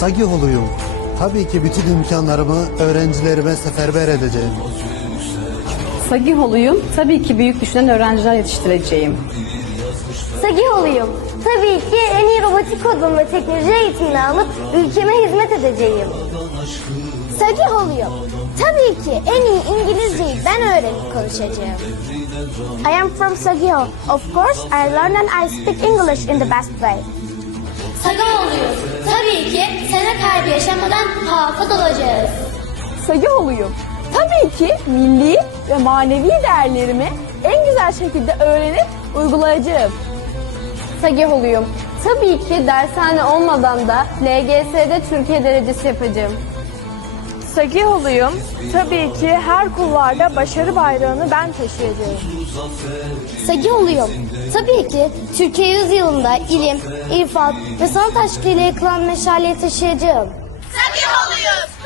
Sagiholuyum. Tabii ki bütün imkanlarımı öğrencilerime seferber edeceğim. Sagiholuyum. Tabii ki büyük düşünen öğrenciler yetiştireceğim. Sagiholuyum. Tabii ki en iyi robotik kodlama ve teknoloji eğitimini alıp ülkeme hizmet edeceğim. Sagiholuyum. Tabii ki en iyi İngilizceyi ben öğrenip konuşacağım. I am from Sagiho. Of course, I learn and I speak English in the best way. Sagiholuyum. Tabii ki sene kaybı yaşamadan hafız olacağız. Sagiholuyum. Tabii ki milli ve manevi değerlerimi en güzel şekilde öğrenip uygulayacağım. Sagiholuyum. Tabii ki dershane olmadan da LGS'de Türkiye derecesi yapacağım. Sagiholuyum. Tabii ki her kulvarda başarı bayrağını ben taşıyacağım. Sagiholuyum. Tabii ki Türkiye yüzyılında ilim, irfan ve sanat aşkıyla yakılan meşaleyi taşıyacağım. Sagiholuyuz.